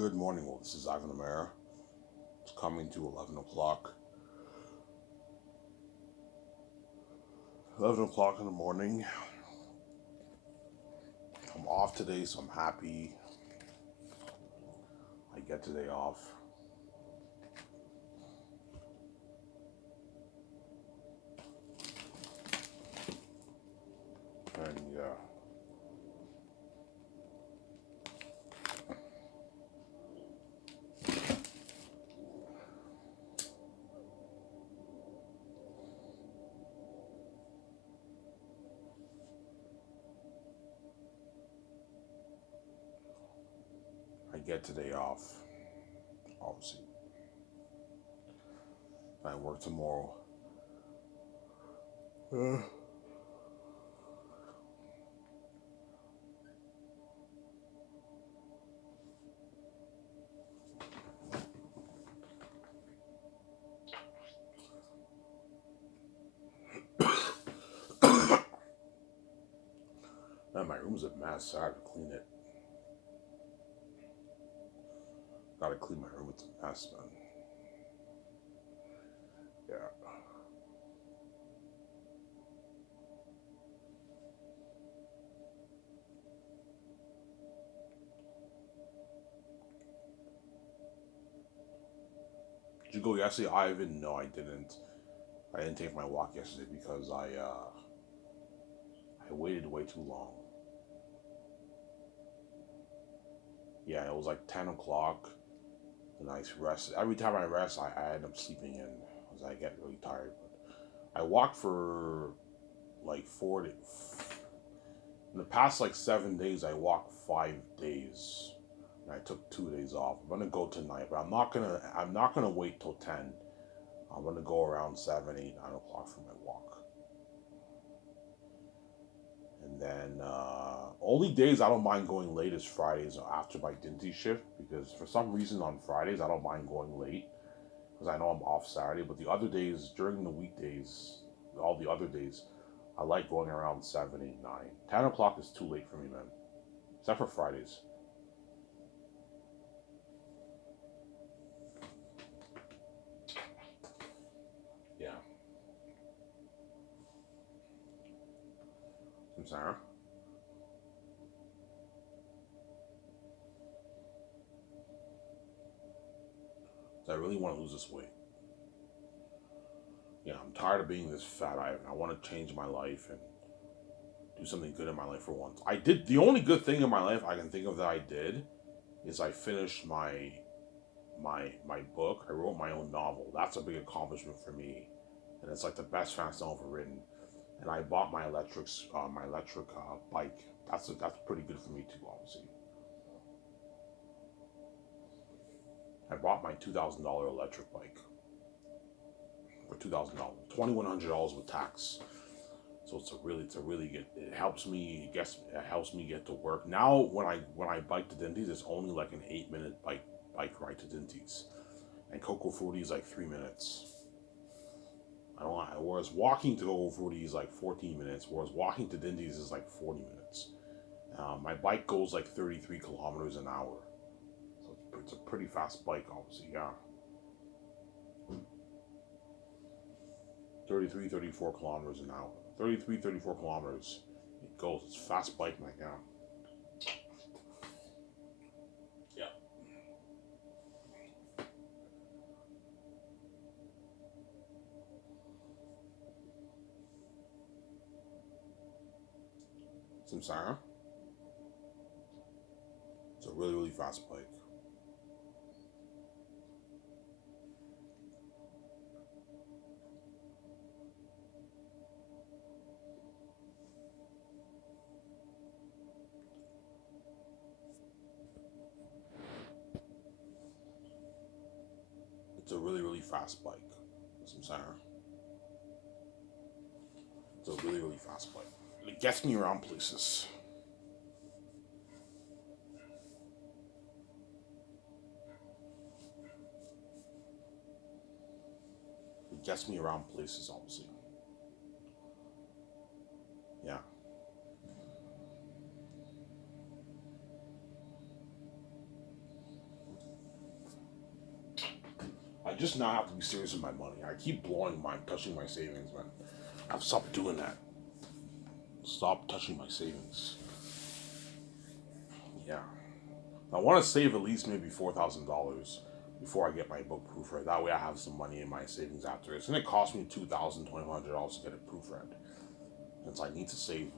Good morning. Well, this is Ivan the Mayor. It's coming to 11 o'clock. 11 o'clock in the morning. I'm off today, so I'm happy I get today off. And yeah. I get today off, obviously. I work tomorrow. Uh, Man, my room's a mess. I have to clean it. Gotta clean my room. It's a mess, man. Yeah. Did you go yesterday, Ivan? No, I didn't. I didn't take my walk yesterday because I waited way too long. Yeah, it was like 10 o'clock. And I rest. Every time I rest, I end up sleeping in because I get really tired. But I walked for like 4 days. In the past like 7 days, I walked 5 days, and I took 2 days off. I'm gonna go tonight, but I'm not gonna wait till 10. I'm gonna go around 7, 8, 9 o'clock for my walk. And then only days I don't mind going late is Fridays after my Dinty shift, because for some reason on Fridays I don't mind going late because I know I'm off Saturday. But the other days during the weekdays, all the other days, I like going around 7, 8, 9. 10 o'clock is too late for me, man. Except for Fridays. Yeah. I'm sorry. So I really want to lose this weight. Yeah, I'm tired of being this fat. I want to change my life and do something good in my life for once. I did the only good thing in my life I can think of that I did is I finished my book. I wrote my own novel. That's a big accomplishment for me, and it's like the best fantasy novel ever written. And I bought my electric bike. That's pretty good for me too. Obviously, I bought my $2,000 electric bike for $2,000, $2,100 with tax. So it's a really good. It helps me get to work. Now when I bike to Dinties, it's only like an 8 minute bike ride to Dinties, and Coco Fruity is like 3 minutes. I don't know. Whereas walking to Coco Fruity is like 14 minutes, whereas walking to Dinties is like 40 minutes. My bike goes like 33 kilometers an hour, so it's a pretty fast bike, obviously. Yeah, 33, 34 kilometers an hour. 33, 34 kilometers. It goes. It's fast bike, my yeah. Yeah. Samsara. It's a really, really fast bike. It's a really, really fast bike. Samsara. It's a really, really fast bike. It gets me around places. It gets me around places, obviously. Yeah. just now have to be serious with my money. I keep blowing mine, touching my savings, man. I've stopped doing that. Stop touching my savings. Yeah. I want to save at least maybe $4,000 before I get my book proofread. That way I have some money in my savings after. It's going to cost me $2,000, $2,500 to get it proofread. Since I need to save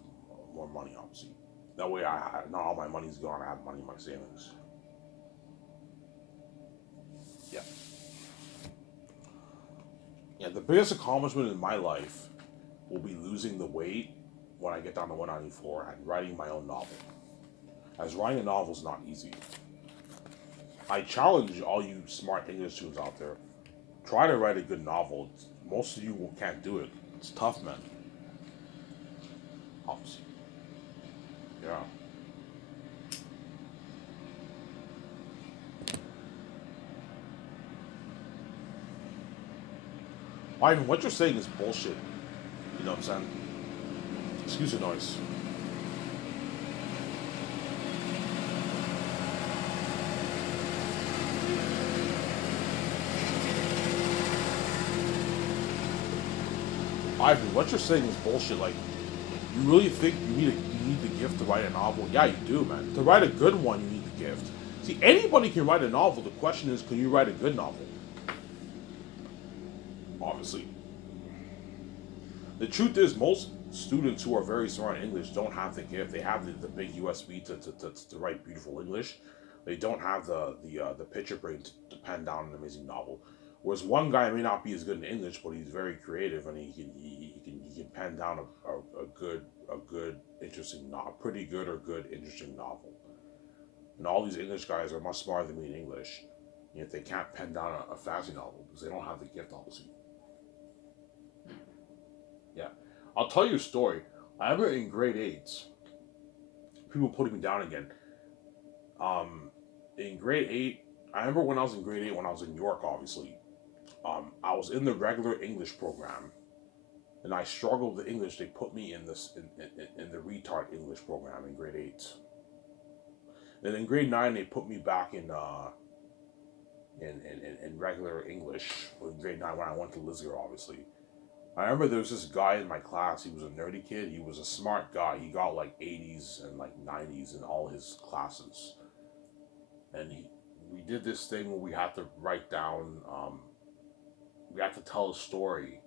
more money, obviously. That way not all my money's gone. I have money in my savings. Yeah. Yeah, the biggest accomplishment in my life will be losing the weight when I get down to 194 and writing my own novel. As writing a novel is not easy. I challenge all you smart English students out there, try to write a good novel. Most of you can't do it. It's tough, man. Obviously. Yeah. Ivan, what you're saying is bullshit. You know what I'm saying? Excuse the noise. Ivan, what you're saying is bullshit. Like, you really think you need the gift to write a novel? Yeah, you do, man. To write a good one, you need the gift. See, anybody can write a novel. The question is, can you write a good novel? Obviously. The truth is, most students who are very smart in English don't have the gift. They have the big USB to write beautiful English. They don't have the picture brain to pen down an amazing novel. Whereas one guy may not be as good in English, but he's very creative and he can pen down a good interesting novel, pretty good or good interesting novel. And all these English guys are much smarter than me in English, yet they can't pen down a fantasy novel because they don't have the gift, obviously. Yeah, I'll tell you a story. I remember in grade 8, people putting me down again. In grade 8, I remember when I was in grade 8, when I was in York, obviously. I was in the regular English program, and I struggled with English. They put me in in the retard English program in grade 8. Then in grade 9, they put me back in regular English. In grade 9, when I went to Lizier, obviously. I remember there was this guy in my class. He was a nerdy kid. He was a smart guy. He got like 80s and like 90s in all his classes. And we did this thing where we had to write down. We had to tell a story.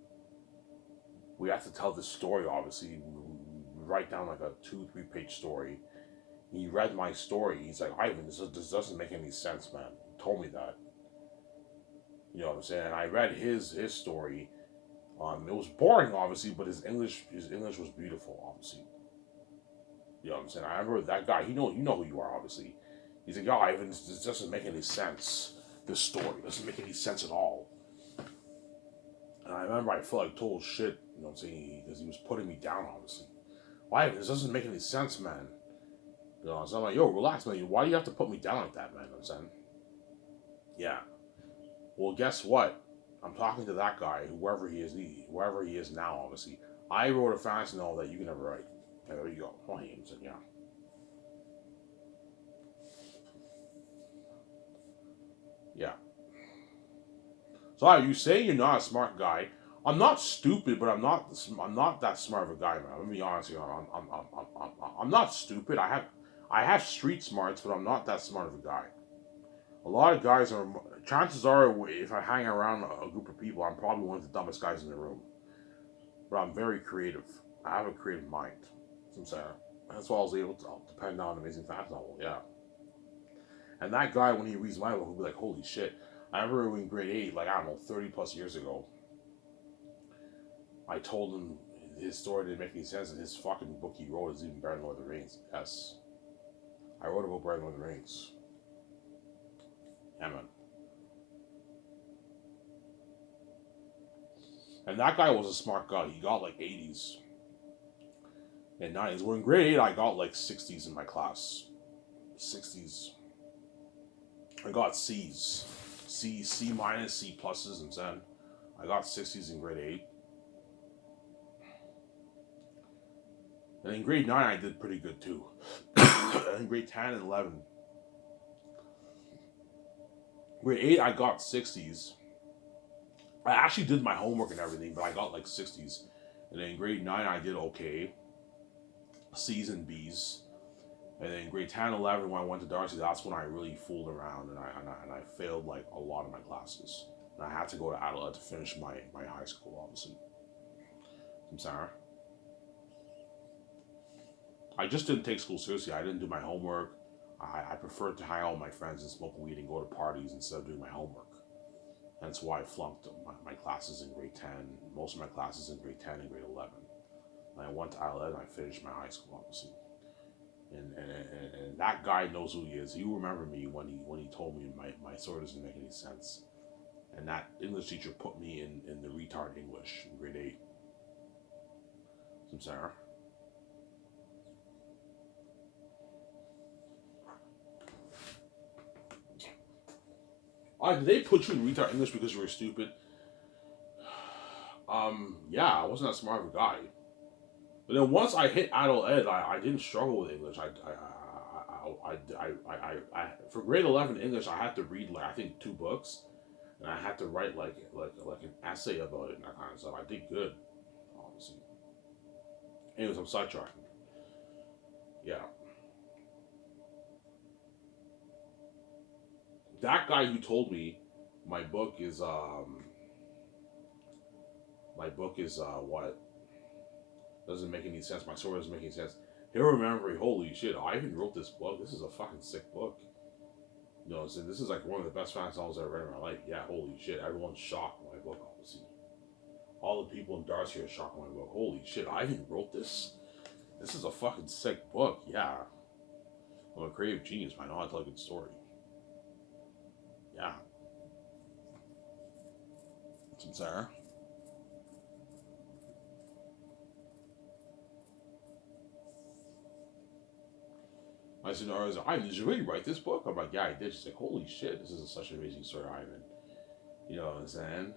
We had to tell this story. Obviously, we write down like a 2-3 page story. He read my story. He's like, Ivan, this doesn't make any sense, man. He told me that. You know what I'm saying? And I read his story. It was boring, obviously, but his English was beautiful, obviously. You know what I'm saying? I remember that guy. You know who you are, obviously. He's like, yo, Ivan, this doesn't make any sense. This story doesn't make any sense at all. And I remember I felt like total shit. You know what I'm saying? Because he was putting me down, obviously. Why? This doesn't make any sense, man. You know, so I'm like, yo, relax, man. Why do you have to put me down like that, man? You know what I'm saying? Yeah. Well, guess what? I'm talking to that guy, whoever he is now, obviously. I wrote a fantasy novel that you can never write. And there you go. Oh, he said, yeah. Yeah. So are you saying you're not a smart guy? I'm not stupid, but I'm not that smart of a guy, man. Let me be honest here. I'm not stupid. I have street smarts, but I'm not that smart of a guy. A lot of guys are. Chances are, if I hang around a group of people, I'm probably one of the dumbest guys in the room. But I'm very creative. I have a creative mind. So that's why I was able to pen down an amazing fantasy novel. Yeah. And that guy, when he reads my book, he'll be like, "Holy shit!" I remember in grade 8, like I don't know, 30+ years ago. I told him his story didn't make any sense, and his fucking book he wrote is even better than Lord of the Rings. Yes, I wrote a book better than Lord of the Rings. Yeah, man. And that guy was a smart guy. He got like 80s and 90s. Well, in grade 8, I got like 60s in my class. 60s. I got C's. C minus, C pluses, and then I got 60s in grade 8. And in grade 9, I did pretty good too. In grade 10 and 11. Grade 8, I got 60s. I actually did my homework and everything, but I got like 60s. And then in grade 9, I did okay, C's and B's. And then grade 10, 11, when I went to Darcy, that's when I really fooled around and I failed like a lot of my classes. And I had to go to Adelaide to finish my high school, obviously. I'm sorry. I just didn't take school seriously. I didn't do my homework. I preferred to hang out with my friends and smoke weed and go to parties instead of doing my homework. That's why I flunked my classes in grade 10, most of my classes in grade 10 and grade 11. And I went to Adelaide and I finished my high school, obviously. And that guy knows who he is. He remembered me when he told me my story doesn't make any sense. And that English teacher put me in the retard English in grade 8. I'm sorry. Did they put you in retard English because you were stupid? Yeah, I wasn't that smart of a guy. But then once I hit adult ed, I didn't struggle with English. For grade 11 English, I had to read like I think 2 books, and I had to write like an essay about it and that kind of stuff. I did good, obviously. Anyways, I'm sidetracking. Yeah, that guy who told me my book is what doesn't make any sense. My story doesn't make any sense. He'll remember, holy shit, Ivan wrote this book. This is a fucking sick book. You know, so this is like one of the best fantasy novels I've ever read in my life. Yeah, holy shit, everyone's shocked by my book, obviously. All the people in Darcy are shocked by my book. Holy shit, Ivan wrote this? This is a fucking sick book. Yeah. I'm a creative genius, man. I know how to tell a good story. Yeah. Sincere. I said, Ivan, did you really write this book? I'm like, yeah, I did. She's like, holy shit, this is such an amazing story, Ivan. You know what I'm saying?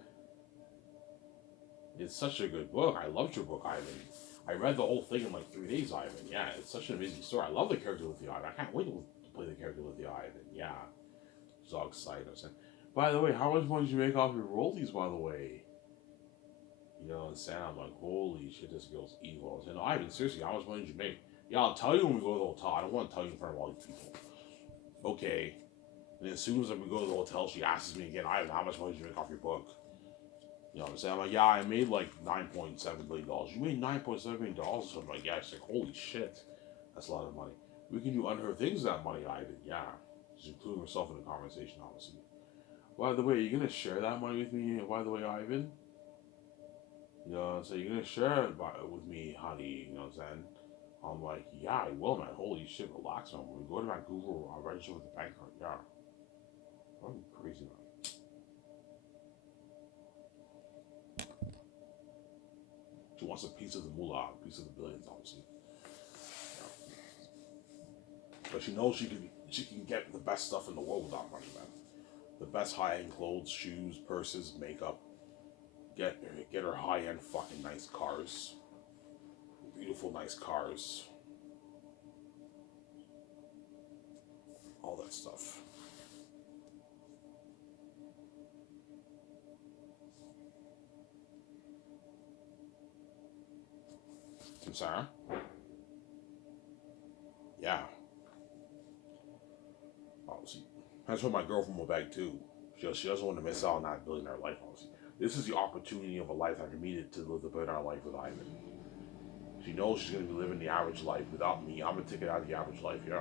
It's such a good book. I loved your book, Ivan. I read the whole thing in like 3 days, Ivan. Yeah, it's such an amazing story. I love the character with the Ivan. I can't wait to play the character with the Ivan. Yeah. She's all excited. I said, by the way, how much money did you make off your royalties, by the way? You know what I'm saying? I'm like, holy shit, this girl's evil. I said, no, Ivan, seriously, how much money did you make? Yeah, I'll tell you when we go to the hotel. I don't want to tell you in front of all these people. Okay. And as soon as we go to the hotel, she asks me again, Ivan, how much money did you make off your book? You know what I'm saying? I'm like, yeah, I made like $9.7 million. You made $9.7 million? So I'm like, yeah. She's like, holy shit. That's a lot of money. We can do unheard things with that money, Ivan. Yeah. She's including herself in the conversation, obviously. By the way, are you going to share that money with me, by the way, Ivan? You know what I'm saying? You're going to share it with me, honey. You know what I'm saying? I'm like, yeah, I will, man. Holy shit, relax, man. When we go to Vancouver, I'll register with the bank card. Yeah. I'm crazy, man. She wants a piece of the moolah, a piece of the billions, obviously. Yeah. But she knows she can get the best stuff in the world with that money, man. The best high-end clothes, shoes, purses, makeup. Get her high-end fucking nice cars. Beautiful, nice cars. All that stuff. I'm sorry? Yeah. Obviously. That's what my girlfriend will beg too. She doesn't want to miss out on that billionaire life, obviously. This is the opportunity of a lifetime for me to live the billionaire life with Ivan. She knows she's going to be living the average life without me. I'm a ticket out of the average life, yeah.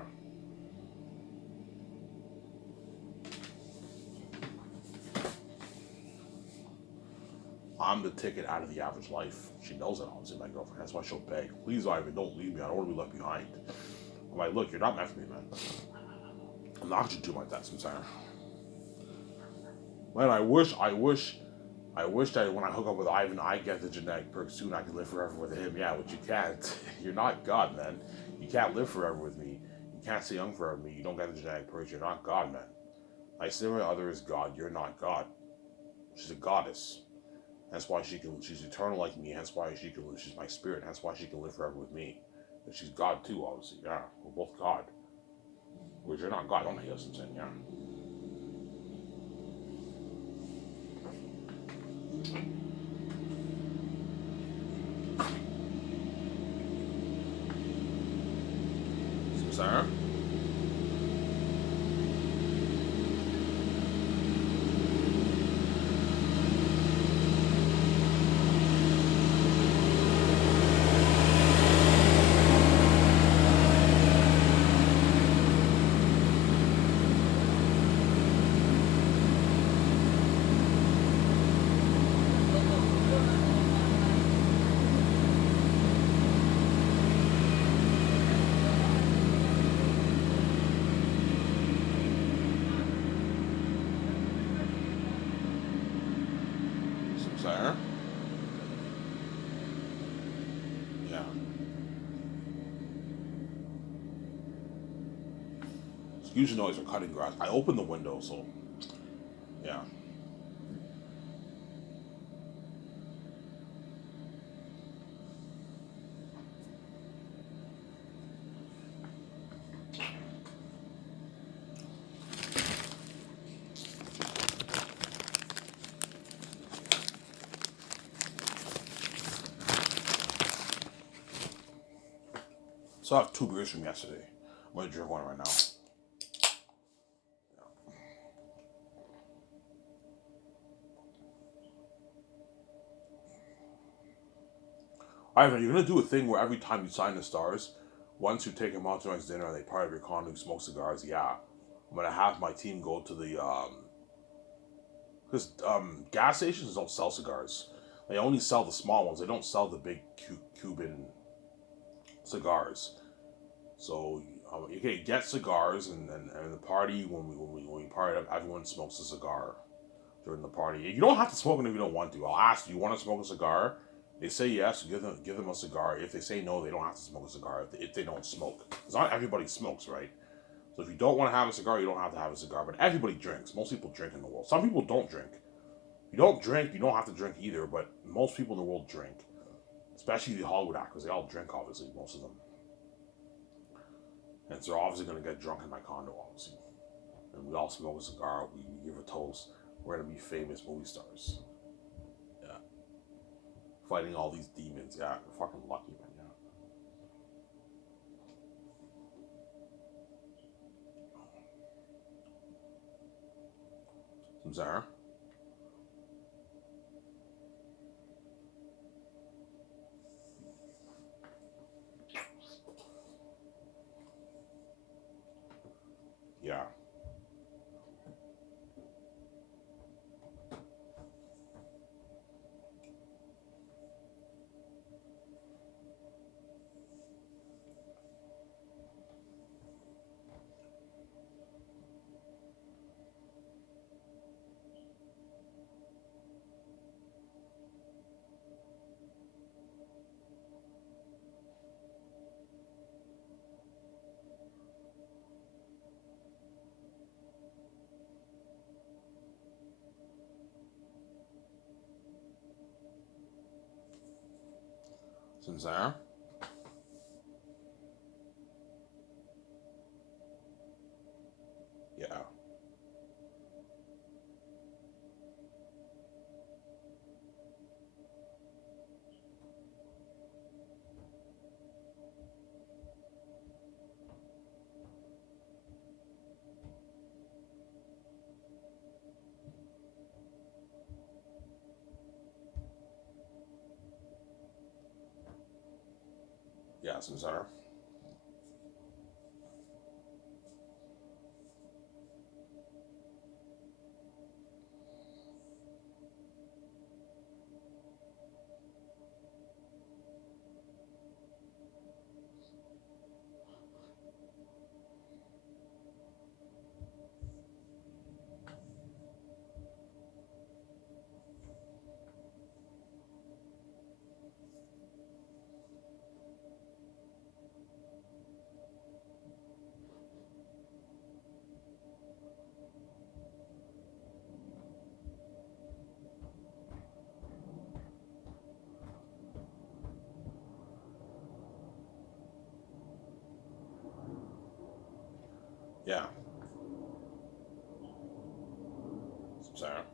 I'm the ticket out of the average life. She knows that, obviously, my girlfriend. That's why she'll beg. Please, Ivan, don't leave me. I don't want to be left behind. I'm like, look, you're not meant for me, man. I'm not going to do my that sometimes. Man, I wish that when I hook up with Ivan, I get the genetic perk soon. I can live forever with him. Yeah, but you can't. You're not God, man. You can't live forever with me. You can't stay young forever with me. You don't get the genetic perks. You're not God, man. My significant other is God. You're not God. She's a goddess. That's why she's eternal like me. That's why she's my spirit. That's why she can live forever with me. And she's God too, obviously. Yeah, we're both God. Whereas you're not God. Don't hate us, I'm saying, yeah. Sarah? Sarah? Yeah. Excuse the noise, we're cutting grass. I opened the window, so yeah. So I have 2 beers from yesterday. I'm gonna drink one right now. Ivan, you're gonna do a thing where every time you sign the stars, once you take them out to nice dinner and they part of your condo, you smoke cigars. Yeah, I'm gonna have my team go to the because gas stations don't sell cigars. They only sell the small ones. They don't sell the big Cuban cigars. So you can get cigars and the party when we party up, everyone smokes a cigar during the party. You don't have to smoke it if you don't want to. I'll ask, do you want to smoke a cigar? They say yes, give them a cigar. If they say no, they don't have to smoke a cigar if they don't smoke. Because not everybody smokes, right? So if you don't want to have a cigar, you don't have to have a cigar. But everybody drinks. Most people drink in the world. Some people don't drink. If you don't drink, you don't have to drink either. But most people in the world drink, especially the Hollywood actors. They all drink, obviously, most of them. And so they're obviously going to get drunk in my condo, obviously. And we all smoke a cigar. We give a toast. We're going to be famous movie stars. Yeah. Fighting all these demons. Yeah, we're fucking lucky, man. Yeah. Some Zara. Yeah. Some Zara. Yeah. Yeah, some Zara. Yeah. Some Zara.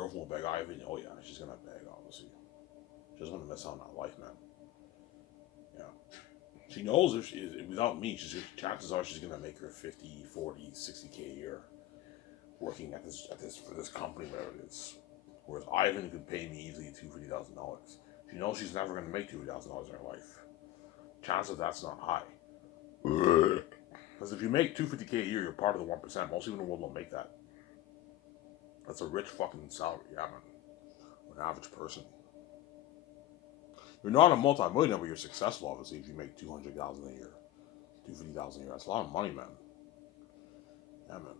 girlfriend will beg Ivan. Oh yeah, she's gonna beg. Obviously, she doesn't want to miss out on that life, man. Yeah, she knows if she without me, chances are she's gonna make her 50, 40, 60K a year working at this for this company, whatever it is. Whereas Ivan could pay me easily $250,000. She knows she's never gonna make $2,000 in her life. Chances that's not high. Because if you make 250K a year, you're part of the 1%. Most people in the world don't make that. That's a rich fucking salary, yeah, man. For an average person. You're not a multi-millionaire, but you're successful, obviously, if you make 200,000 a year, 250,000 a year. That's a lot of money, man. Yeah, man.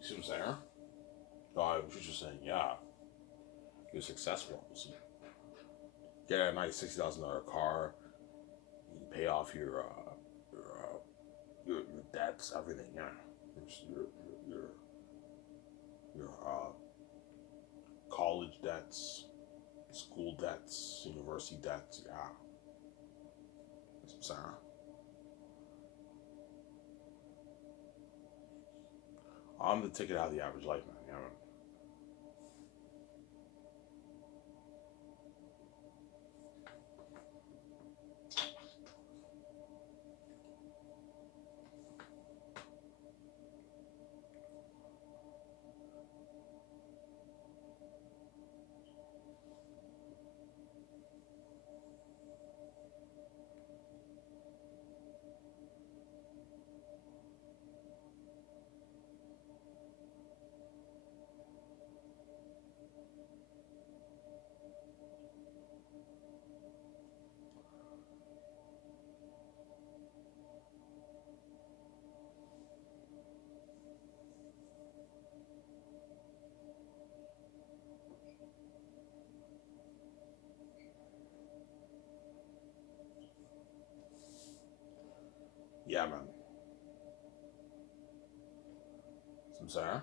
You see what I'm saying? No, I was just saying, yeah, you're successful, obviously. Get a nice $60,000 car. You can pay off your, your debts, everything. Yeah, your, your college debts, school debts, university debts. Yeah, that's what I'm saying. I'm the ticket out of the average life, man. Yeah, man. Yeah, man. That's what I'm saying.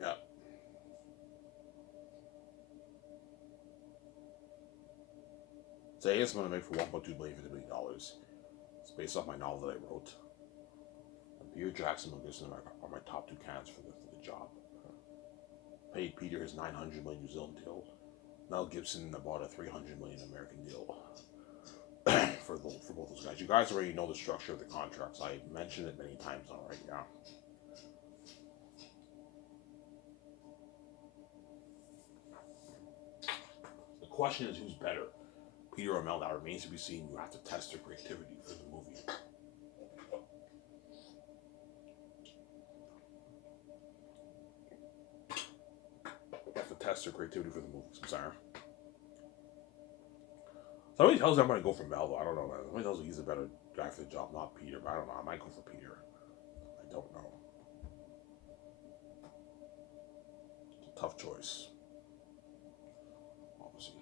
Yeah. Say it's gonna make for 1.2 billion, $50 million. It's based off my novel that I wrote. And Peter Jackson and Gibson are my top two candidates for the job. Paid Peter his 900 million New Zealand deal. Mel Gibson bought a 300 million American deal for both those guys. You guys already know the structure of the contracts. I mentioned it many times already. Yeah. The question is who's better, Peter or Mel? That remains to be seen. You have to test their creativity for the movie. You have to test their creativity for the movie. I'm sorry. Somebody tells me I'm going to go for Mel, though. I don't know. Somebody tells me he's a better guy for the job, not Peter. But I don't know. I might go for Peter. I don't know. It's a tough choice, obviously.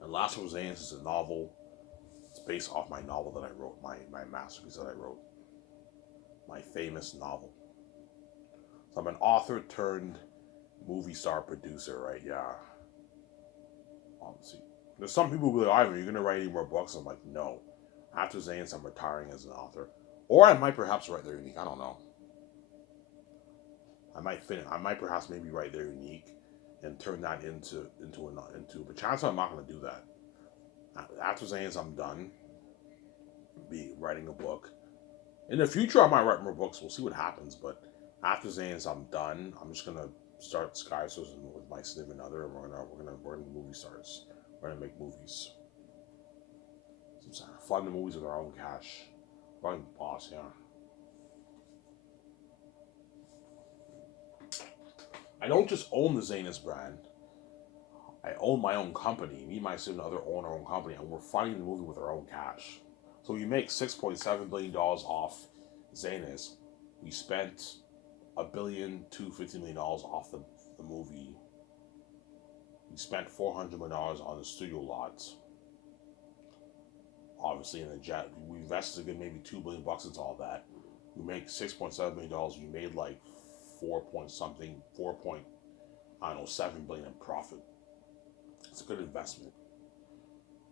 And Last of Xanus is a novel. It's based off my novel that I wrote, my masterpiece that I wrote, my famous novel. So I'm an author turned movie star producer, right? Yeah, obviously. There's some people who be like, Ivan, are you going to write any more books? I'm like, no. After Xanus, I'm retiring as an author. Or I might perhaps write their unique. I don't know. I might perhaps maybe write their unique and turn that into. But chances are I'm not going to do that. After Xanus, I'm done. Be writing a book. In the future, I might write more books. We'll see what happens. But after Xanus, I'm done. I'm just gonna start Sky Source with my significant other, and we're gonna movie stars. We're gonna make movies. Fund the movies with our own cash. Running boss, yeah. I don't just own the Xanus brand. I own my own company. Me and my significant other own our own company, and we're funding the movie with our own cash. So we make $6.7 billion off Xanus. We spent $1.25 billion off the movie. We spent $400 million on the studio lots. Obviously, in the jet, we invested a good maybe $2 billion into all that. We make $6.7 million. We made like 4 point something, 4 point, I don't know, 7 billion in profit. It's a good investment.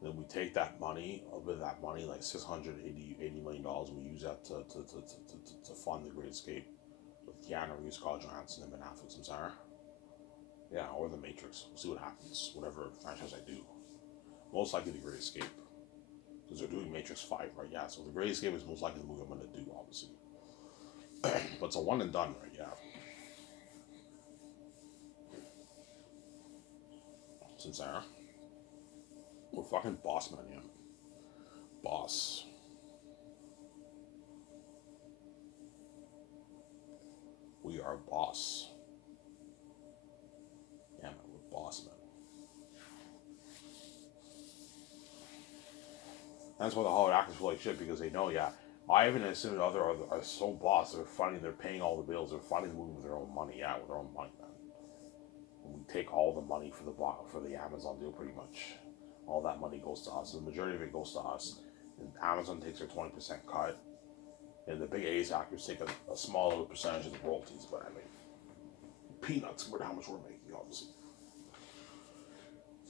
Then we take that money, a bit of that money, like $680 million, and we use that to fund The Great Escape with Keanu Reeves, Xanus, and Ben Affleck and Sarah. Yeah, or The Matrix. We'll see what happens. Whatever franchise I do. Most likely The Great Escape. Because they're doing Matrix 5, right? Yeah, so The Great Escape is most likely the movie I'm going to do, obviously. But it's a one and done, right? Yeah. Sincera. We're fucking boss, man, yeah. Boss. We are boss. Yeah, man, we're boss, man. That's why the Hollywood actors feel like shit, because they know, yeah, Ivan and his other are so boss. They're funding, they're paying all the bills. They're funding the movie with their own money. Yeah, with their own money, man. And we take all the money for the Amazon deal, pretty much. All that money goes to us. The majority of it goes to us. And Amazon takes their 20% cut. And the big A's actors take a small little percentage of the royalties. But I mean, peanuts compared to how much we're making, obviously.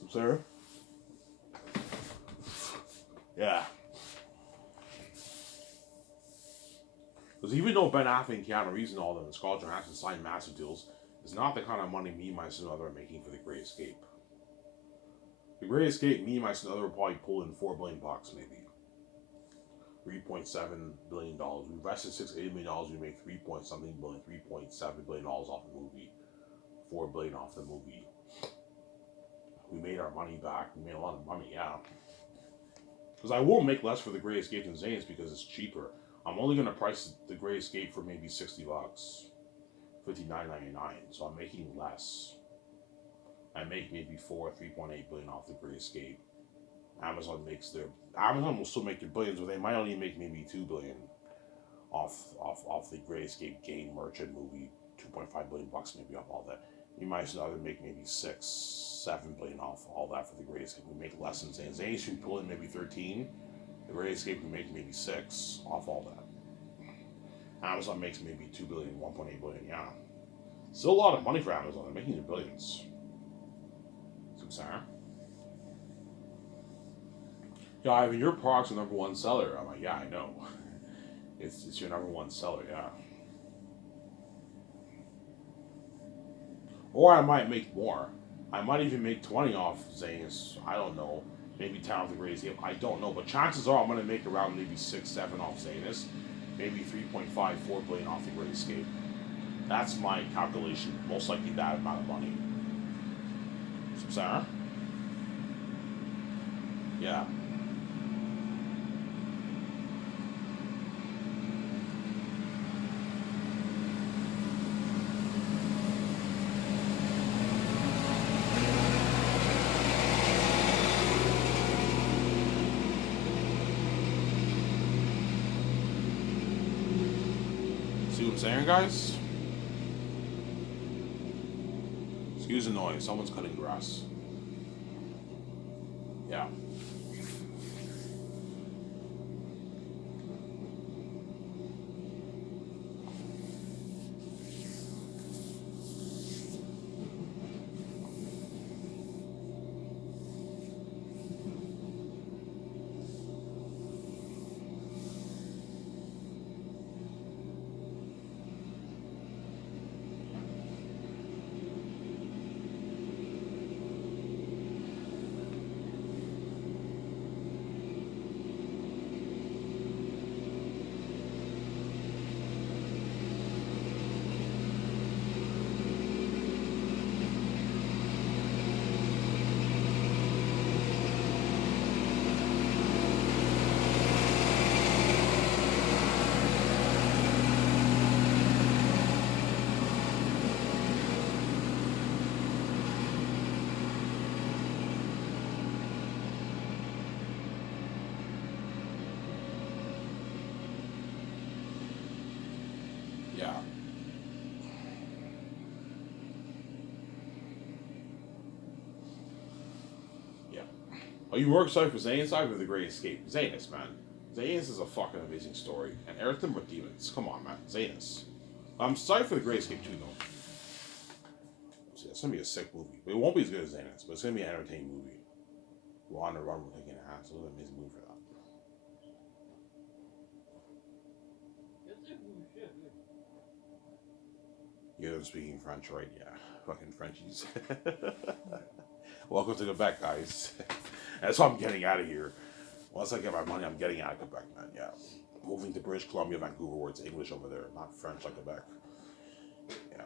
So, Sarah? Yeah. Because even though Ben Affleck and Keanu Reeves and all them and Scarlett Johansson signed massive deals, it's not the kind of money me and my son and other are making for The Great Escape. The Great Escape, me and my son and other will probably pull in $4 billion maybe. $3.7 billion. We invested $680 million. We made 3 point something billion, $3.7 billion off the movie. $4 billion off the movie. We made our money back. We made a lot of money, yeah. Because I will make less for The Great Escape than Xanus because it's cheaper. I'm only gonna price The Great Escape for maybe $60, $59.99. So I'm making less. I make maybe 3.8 billion off The Great Escape. Amazon will still make their billions, but they might only make maybe 2 billion off The Great Escape game merchant movie. 2.5 billion bucks maybe off all that. You might rather make maybe 6-7 billion off all that for The Great Escape. We make less than Xanus. Xanus should pull in maybe 13. The Great Escape we make maybe 6 off all that. Amazon makes maybe 2 billion, 1.8 billion. Yeah, still a lot of money for Amazon. They're making their billions. Sarah? Yeah, I mean, your product's the number one seller. I'm like, yeah, I know. It's your number one seller, yeah. Or I might make more. I might even make 20 off Xanus. I don't know. Maybe 10 off The Great Escape. I don't know. But chances are I'm going to make around maybe 6-7 off Xanus. Maybe 3.5-4 billion off The Great Escape. That's my calculation. Most likely that amount of money. Sarah? Yeah. See what I'm saying, guys? Excuse the noise. Someone's cutting grass. Yeah. Are you more excited for Xanus or The Great Escape? Xanus, man. Xanus is a fucking amazing story. And everything but demons. Come on, man. Xanus. I'm sorry for The Great Escape too, though. See, it's gonna be a sick movie. But it won't be as good as Xanus, but it's gonna be an entertaining movie. We're on the run, we're taking a ass. It was an amazing movie for that. You're speaking French, right? Yeah. Fucking Frenchies. Welcome to Quebec, guys. That's why I'm getting out of here. Once I get my money, I'm getting out of Quebec, man. Yeah. Moving to British Columbia, Vancouver, where it's English over there, not French like Quebec. Yeah.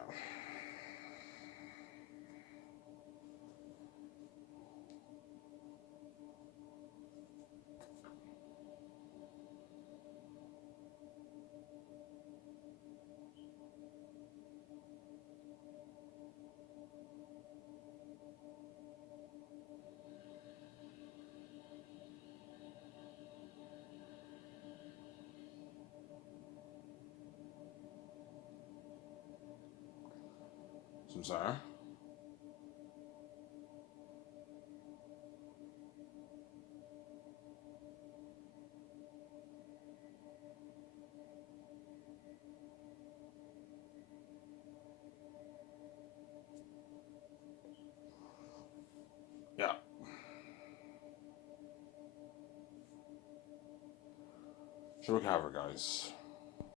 Some sorry. Yeah. Should we cover, guys?